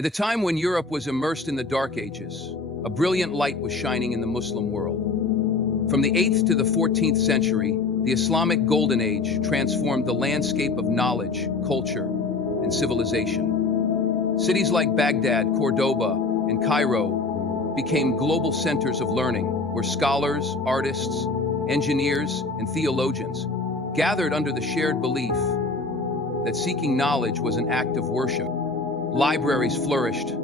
At the time when Europe was immersed in the Dark Ages, a brilliant light was shining in the Muslim world. From the 8th to the 14th century, the Islamic Golden Age transformed the landscape of knowledge, culture, and civilization. Cities like Baghdad, Cordoba, and Cairo became global centers of learning, where scholars, artists, engineers, and theologians gathered under the shared belief that seeking knowledge was an act of worship. Libraries flourished,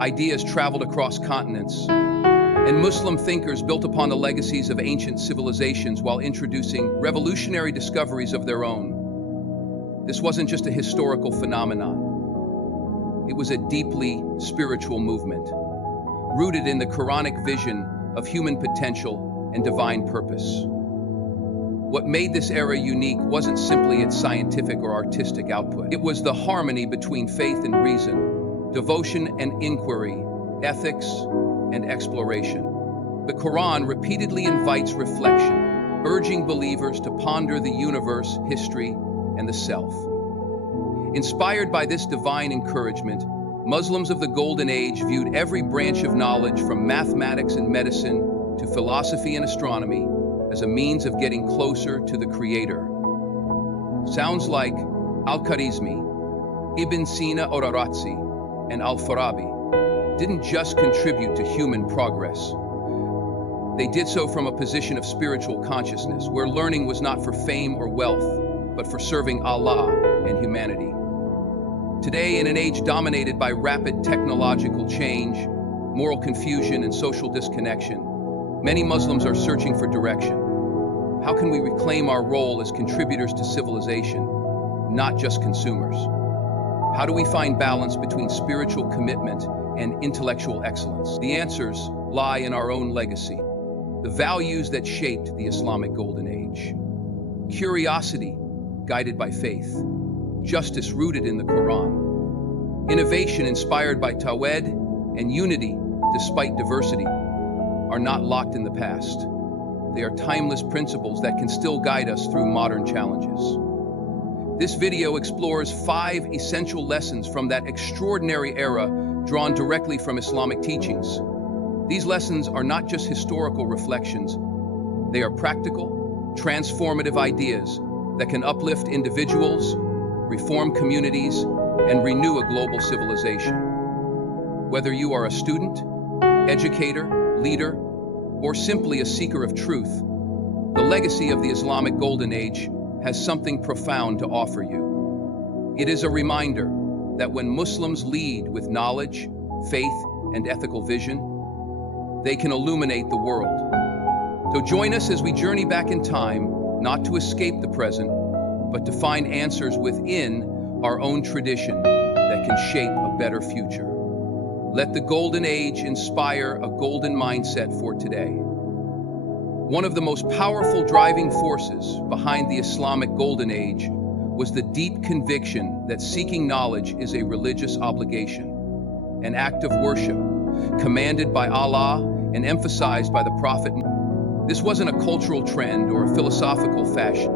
ideas traveled across continents, and Muslim thinkers built upon the legacies of ancient civilizations while introducing revolutionary discoveries of their own. This wasn't just a historical phenomenon. It was a deeply spiritual movement, rooted in the Quranic vision of human potential and divine purpose. What made this era unique wasn't simply its scientific or artistic output. It was the harmony between faith and reason, devotion and inquiry, ethics and exploration. The Quran repeatedly invites reflection, urging believers to ponder the universe, history, and the self. Inspired by this divine encouragement, Muslims of the Golden Age viewed every branch of knowledge from mathematics and medicine to philosophy and astronomy as a means of getting closer to the Creator. Sounds like Al-Khwarizmi, Ibn Sina Araratzi, and Al-Farabi didn't just contribute to human progress. They did so from a position of spiritual consciousness, where learning was not for fame or wealth, but for serving Allah and humanity. Today, in an age dominated by rapid technological change, moral confusion, and social disconnection, many Muslims are searching for direction. How can we reclaim our role as contributors to civilization, not just consumers? How do we find balance between spiritual commitment and intellectual excellence? The answers lie in our own legacy, the values that shaped the Islamic Golden Age. Curiosity, guided by faith. Justice rooted in the Quran. Innovation inspired by Tawhid, and unity despite diversity are not locked in the past. They are timeless principles that can still guide us through modern challenges. This video explores 5 essential lessons from that extraordinary era drawn directly from Islamic teachings. These lessons are not just historical reflections. They are practical, transformative ideas that can uplift individuals, reform communities, and renew a global civilization. Whether you are a student, educator, leader, or simply a seeker of truth, the legacy of the Islamic Golden Age has something profound to offer you. It is a reminder that when Muslims lead with knowledge, faith, and ethical vision, they can illuminate the world. So join us as we journey back in time, not to escape the present, but to find answers within our own tradition that can shape a better future. Let the Golden Age inspire a golden mindset for today. One of the most powerful driving forces behind the Islamic Golden Age was the deep conviction that seeking knowledge is a religious obligation, an act of worship, commanded by Allah and emphasized by the Prophet. This wasn't a cultural trend or a philosophical fashion.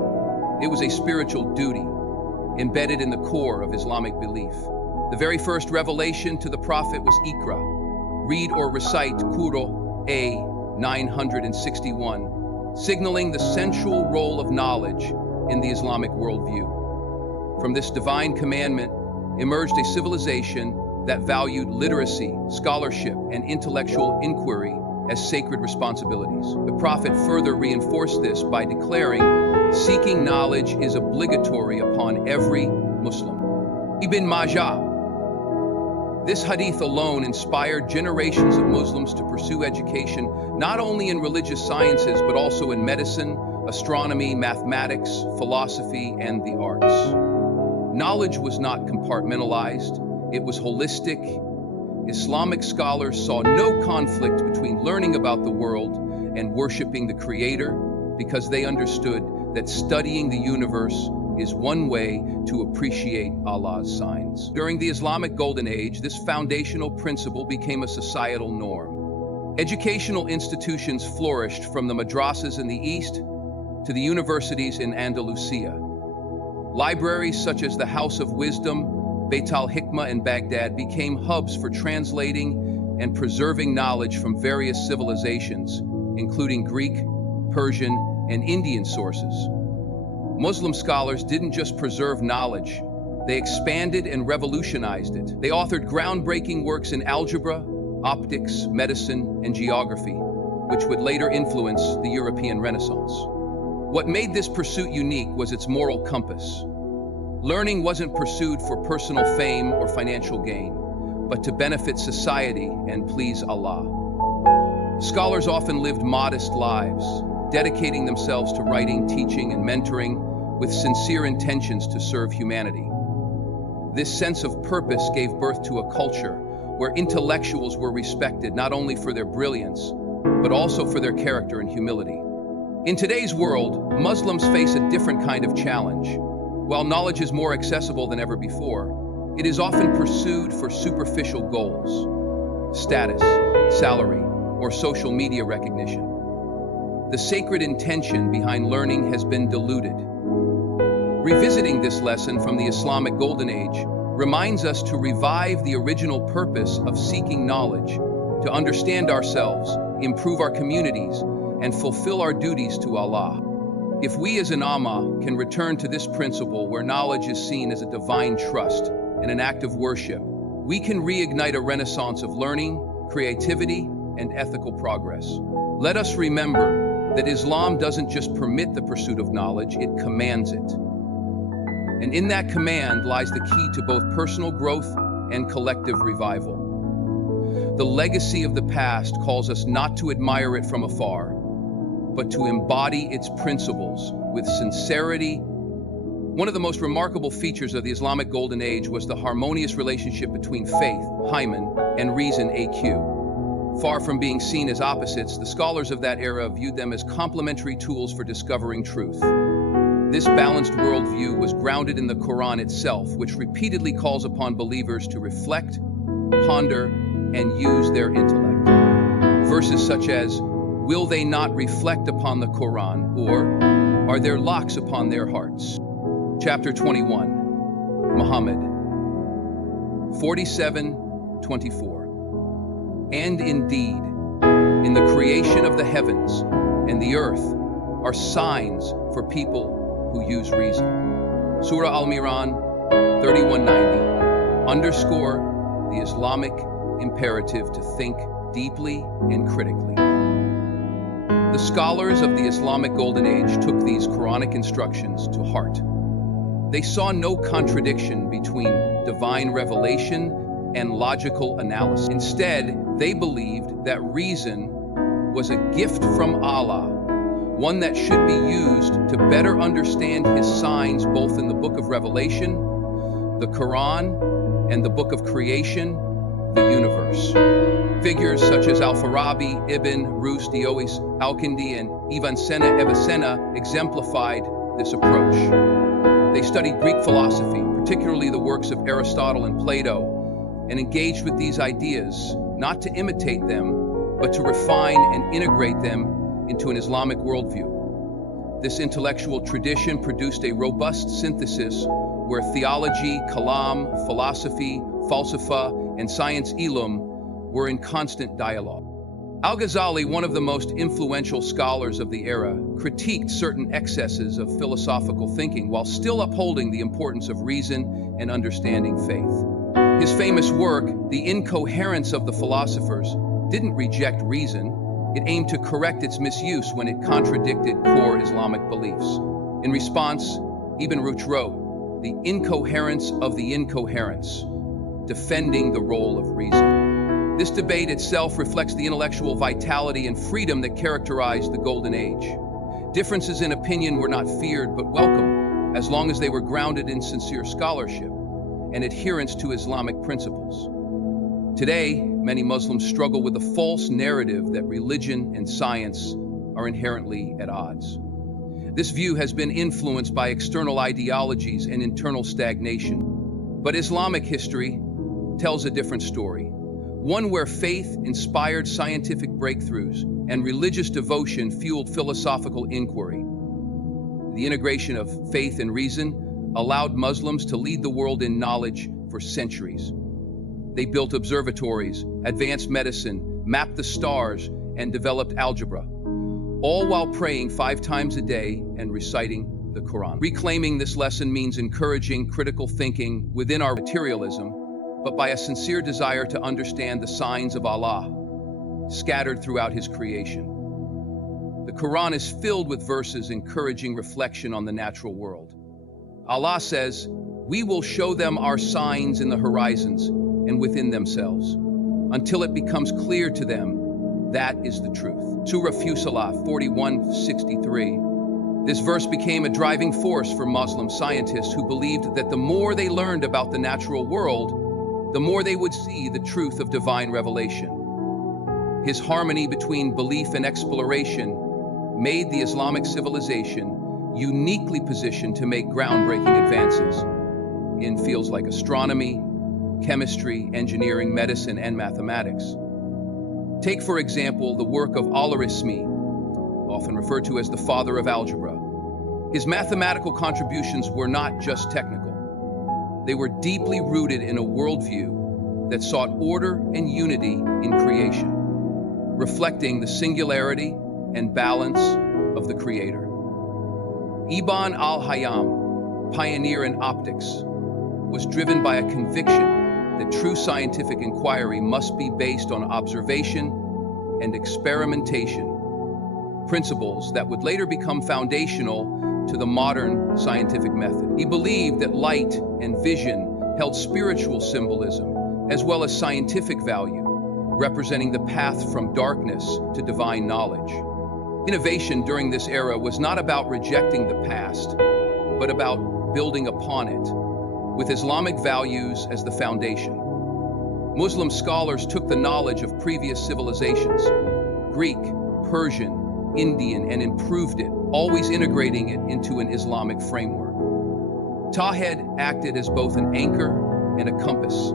It was a spiritual duty, embedded in the core of Islamic belief. The very first revelation to the Prophet was Iqra, read or recite Qur'an A 961, signaling the central role of knowledge in the Islamic worldview. From this divine commandment emerged a civilization that valued literacy, scholarship, and intellectual inquiry as sacred responsibilities. The Prophet further reinforced this by declaring, seeking knowledge is obligatory upon every Muslim. Ibn Majah. This hadith alone inspired generations of Muslims to pursue education not only in religious sciences but also in medicine, astronomy, mathematics, philosophy, and the arts. Knowledge was not compartmentalized, it was holistic. Islamic scholars saw no conflict between learning about the world and worshiping the Creator because they understood that studying the universe is one way to appreciate Allah's signs. During the Islamic Golden Age, this foundational principle became a societal norm. Educational institutions flourished from the madrasas in the East to the universities in Andalusia. Libraries such as the House of Wisdom, Beit al-Hikmah and Baghdad became hubs for translating and preserving knowledge from various civilizations, including Greek, Persian, and Indian sources. Muslim scholars didn't just preserve knowledge, they expanded and revolutionized it. They authored groundbreaking works in algebra, optics, medicine, and geography, which would later influence the European Renaissance. What made this pursuit unique was its moral compass. Learning wasn't pursued for personal fame or financial gain, but to benefit society and please Allah. Scholars often lived modest lives, dedicating themselves to writing, teaching, and mentoring with sincere intentions to serve humanity. This sense of purpose gave birth to a culture where intellectuals were respected not only for their brilliance, but also for their character and humility. In today's world, Muslims face a different kind of challenge. While knowledge is more accessible than ever before, it is often pursued for superficial goals, status, salary, or social media recognition. The sacred intention behind learning has been diluted. Revisiting this lesson from the Islamic Golden Age reminds us to revive the original purpose of seeking knowledge, to understand ourselves, improve our communities, and fulfill our duties to Allah. If we as an Ummah can return to this principle where knowledge is seen as a divine trust and an act of worship, we can reignite a renaissance of learning, creativity, and ethical progress. Let us remember that Islam doesn't just permit the pursuit of knowledge, it commands it. And in that command lies the key to both personal growth and collective revival. The legacy of the past calls us not to admire it from afar, but to embody its principles with sincerity. One of the most remarkable features of the Islamic Golden Age was the harmonious relationship between faith, Hyman, and reason, AQ. Far from being seen as opposites, the scholars of that era viewed them as complementary tools for discovering truth. This balanced worldview was grounded in the Quran itself, which repeatedly calls upon believers to reflect, ponder, and use their intellect. Verses such as, "Will they not reflect upon the Quran?" or "Are there locks upon their hearts?" Chapter 21, Muhammad 47:24. And indeed, in the creation of the heavens and the earth are signs for people who use reason. Surah Al-Miran 3190 underscore the Islamic imperative to think deeply and critically. The scholars of the Islamic Golden Age took these Quranic instructions to heart. They saw no contradiction between divine revelation and logical analysis. Instead, they believed that reason was a gift from Allah, one that should be used to better understand His signs both in the Book of Revelation, the Quran, and the Book of Creation, the universe. Figures such as Al-Farabi, Ibn Rus, Diois, Al-Kindi, and Avicenna exemplified this approach. They studied Greek philosophy, particularly the works of Aristotle and Plato, and engaged with these ideas, not to imitate them, but to refine and integrate them into an Islamic worldview. This intellectual tradition produced a robust synthesis where theology, kalam, philosophy, falsafa, and science ilm were in constant dialogue. Al-Ghazali, one of the most influential scholars of the era, critiqued certain excesses of philosophical thinking while still upholding the importance of reason and understanding faith. His famous work, The Incoherence of the Philosophers, didn't reject reason. It aimed to correct its misuse when it contradicted core Islamic beliefs. In response, Ibn Rushd wrote, The Incoherence of the Incoherence, defending the role of reason. This debate itself reflects the intellectual vitality and freedom that characterized the Golden Age. Differences in opinion were not feared but welcome, as long as they were grounded in sincere scholarship and adherence to Islamic principles. Today, many Muslims struggle with the false narrative that religion and science are inherently at odds. This view has been influenced by external ideologies and internal stagnation. But Islamic history tells a different story, one where faith inspired scientific breakthroughs and religious devotion fueled philosophical inquiry. The integration of faith and reason allowed Muslims to lead the world in knowledge for centuries. They built observatories, advanced medicine, mapped the stars, and developed algebra, all while praying 5 times a day and reciting the Quran. Reclaiming this lesson means encouraging critical thinking within our materialism, but by a sincere desire to understand the signs of Allah scattered throughout His creation. The Quran is filled with verses encouraging reflection on the natural world. Allah says, "We will show them our signs in the horizons and within themselves, until it becomes clear to them that is the truth." Surah Fusilah 41:63. This verse became a driving force for Muslim scientists who believed that the more they learned about the natural world, the more they would see the truth of divine revelation. His harmony between belief and exploration made the Islamic civilization uniquely positioned to make groundbreaking advances in fields like astronomy, chemistry, engineering, medicine, and mathematics. Take, for example, the work of Al-Khwarizmi, often referred to as the father of algebra. His mathematical contributions were not just technical. They were deeply rooted in a worldview that sought order and unity in creation, reflecting the singularity and balance of the Creator. Ibn al-Haytham, pioneer in optics, was driven by a conviction that true scientific inquiry must be based on observation and experimentation, principles that would later become foundational to the modern scientific method. He believed that light and vision held spiritual symbolism as well as scientific value, representing the path from darkness to divine knowledge. Innovation during this era was not about rejecting the past, but about building upon it, with Islamic values as the foundation. Muslim scholars took the knowledge of previous civilizations, Greek, Persian, Indian, and improved it, always integrating it into an Islamic framework. Tawhid acted as both an anchor and a compass,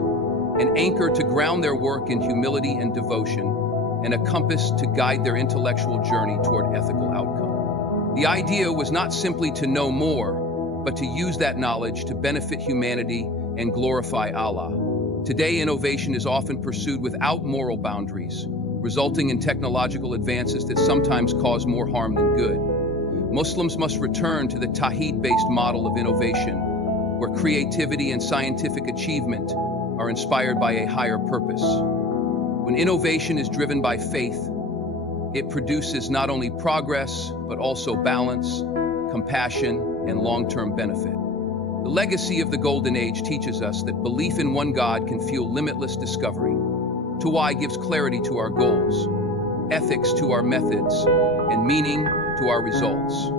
an anchor to ground their work in humility and devotion, and a compass to guide their intellectual journey toward ethical outcome. The idea was not simply to know more, but to use that knowledge to benefit humanity and glorify Allah. Today, innovation is often pursued without moral boundaries, resulting in technological advances that sometimes cause more harm than good. Muslims must return to the Tawhid-based model of innovation, where creativity and scientific achievement are inspired by a higher purpose. When innovation is driven by faith, it produces not only progress, but also balance, compassion, and long-term benefit. The legacy of the Golden Age teaches us that belief in one God can fuel limitless discovery. Tawhid gives clarity to our goals, ethics to our methods, and meaning to our results.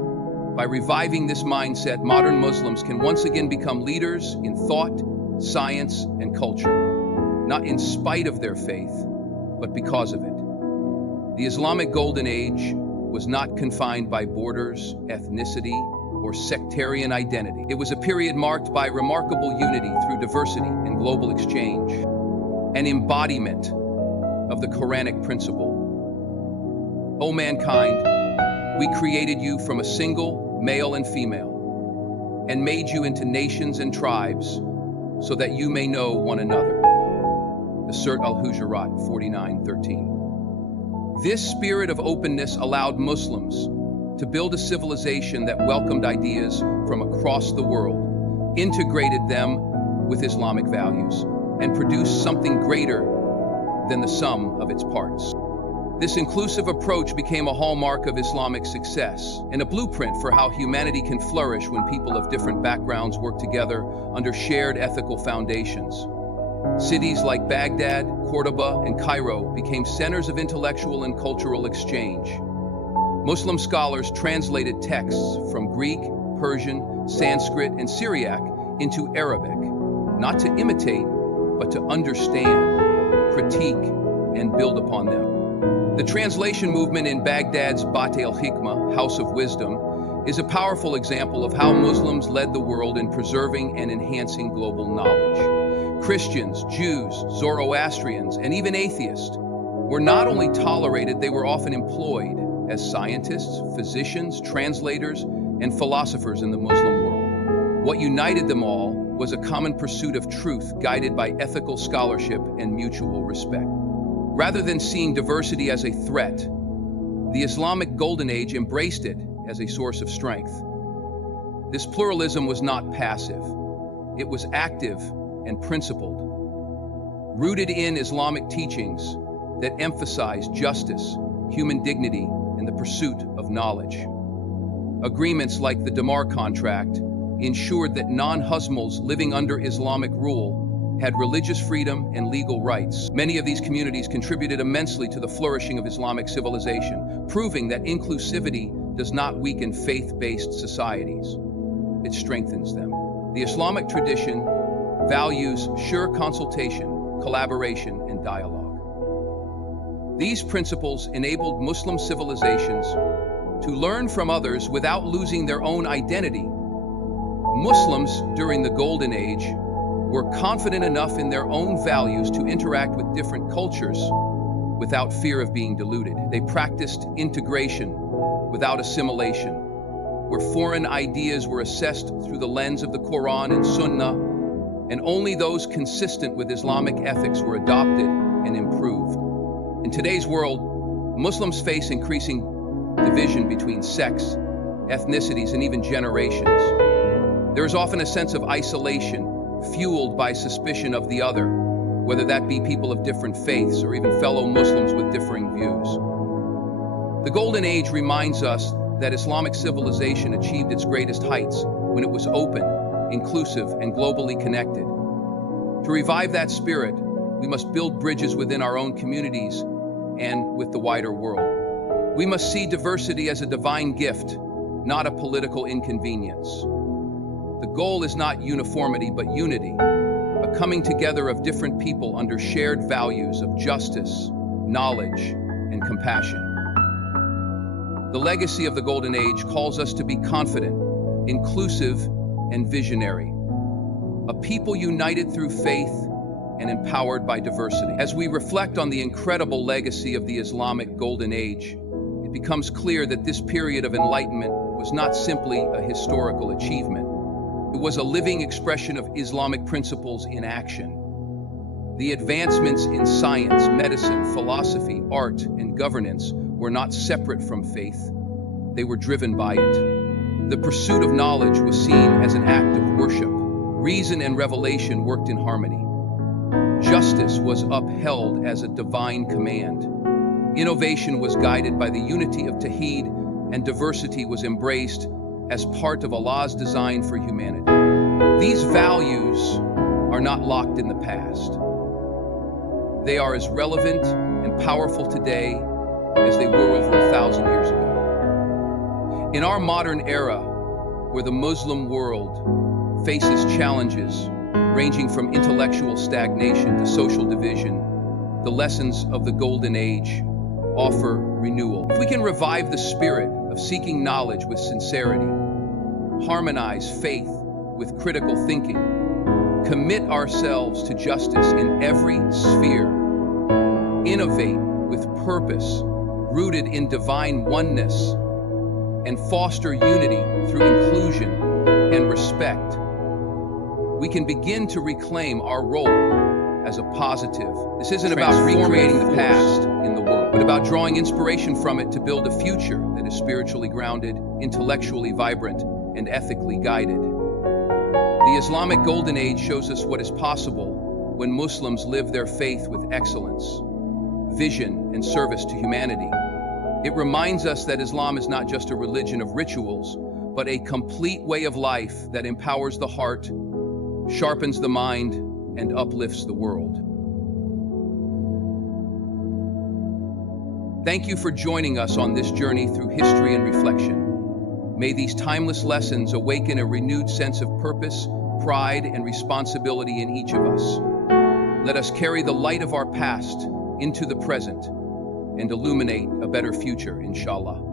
By reviving this mindset, modern Muslims can once again become leaders in thought, science, and culture, not in spite of their faith, but because of it. The Islamic Golden Age was not confined by borders, ethnicity, or sectarian identity. It was a period marked by remarkable unity through diversity and global exchange, an embodiment of the Quranic principle. O mankind, we created you from a single male and female, and made you into nations and tribes so that you may know one another. The Surat al-Hujurat 49:13. This spirit of openness allowed Muslims to build a civilization that welcomed ideas from across the world, integrated them with Islamic values, and produced something greater than the sum of its parts. This inclusive approach became a hallmark of Islamic success and a blueprint for how humanity can flourish when people of different backgrounds work together under shared ethical foundations. Cities like Baghdad, Cordoba, and Cairo became centers of intellectual and cultural exchange. Muslim scholars translated texts from Greek, Persian, Sanskrit, and Syriac into Arabic, not to imitate, but to understand, critique, and build upon them. The translation movement in Baghdad's Bait al-Hikmah, House of Wisdom, is a powerful example of how Muslims led the world in preserving and enhancing global knowledge. Christians, Jews, Zoroastrians, and even atheists were not only tolerated, they were often employed as scientists, physicians, translators, and philosophers in the Muslim world. What united them all was a common pursuit of truth guided by ethical scholarship and mutual respect. Rather than seeing diversity as a threat, the Islamic Golden Age embraced it as a source of strength. This pluralism was not passive. It was active and principled, rooted in Islamic teachings that emphasize justice, human dignity, and the pursuit of knowledge. Agreements like the Damar Contract ensured that non-Muslims living under Islamic rule had religious freedom and legal rights. Many of these communities contributed immensely to the flourishing of Islamic civilization, proving that inclusivity does not weaken faith-based societies. It strengthens them. The Islamic tradition values sure consultation, collaboration, and dialogue. These principles enabled Muslim civilizations to learn from others without losing their own identity. Muslims during the Golden Age were confident enough in their own values to interact with different cultures without fear of being diluted. They practiced integration without assimilation, where foreign ideas were assessed through the lens of the Quran and Sunnah, and only those consistent with Islamic ethics were adopted and improved. In today's world, Muslims face increasing division between sects, ethnicities, and even generations. There is often a sense of isolation, fueled by suspicion of the other, whether that be people of different faiths or even fellow Muslims with differing views. The Golden Age reminds us that Islamic civilization achieved its greatest heights when it was open, inclusive, and globally connected. To revive that spirit, we must build bridges within our own communities and with the wider world. We must see diversity as a divine gift, not a political inconvenience. The goal is not uniformity, but unity, a coming together of different people under shared values of justice, knowledge, and compassion. The legacy of the Golden Age calls us to be confident, inclusive, and visionary, a people united through faith and empowered by diversity. As we reflect on the incredible legacy of the Islamic Golden Age, it becomes clear that this period of enlightenment was not simply a historical achievement. It was a living expression of Islamic principles in action. The advancements in science, medicine, philosophy, art, and governance were not separate from faith. They were driven by it. The pursuit of knowledge was seen as an act of worship. Reason and revelation worked in harmony. Justice was upheld as a divine command. Innovation was guided by the unity of Tawheed, and diversity was embraced as part of Allah's design for humanity. These values are not locked in the past. They are as relevant and powerful today as they were over 1,000 years ago. In our modern era, where the Muslim world faces challenges ranging from intellectual stagnation to social division, the lessons of the Golden Age offer renewal. If we can revive the spirit of seeking knowledge with sincerity, harmonize faith with critical thinking, commit ourselves to justice in every sphere, innovate with purpose rooted in divine oneness, and foster unity through inclusion and respect, we can begin to reclaim our role as a positive. This isn't about recreating the past in the world, but about drawing inspiration from it to build a future that is spiritually grounded, intellectually vibrant, and ethically guided. The Islamic Golden Age shows us what is possible when Muslims live their faith with excellence, vision, and service to humanity. It reminds us that Islam is not just a religion of rituals, but a complete way of life that empowers the heart, sharpens the mind, and uplifts the world. Thank you for joining us on this journey through history and reflection. May these timeless lessons awaken a renewed sense of purpose, pride, and responsibility in each of us. Let us carry the light of our past into the present and illuminate a better future, inshallah.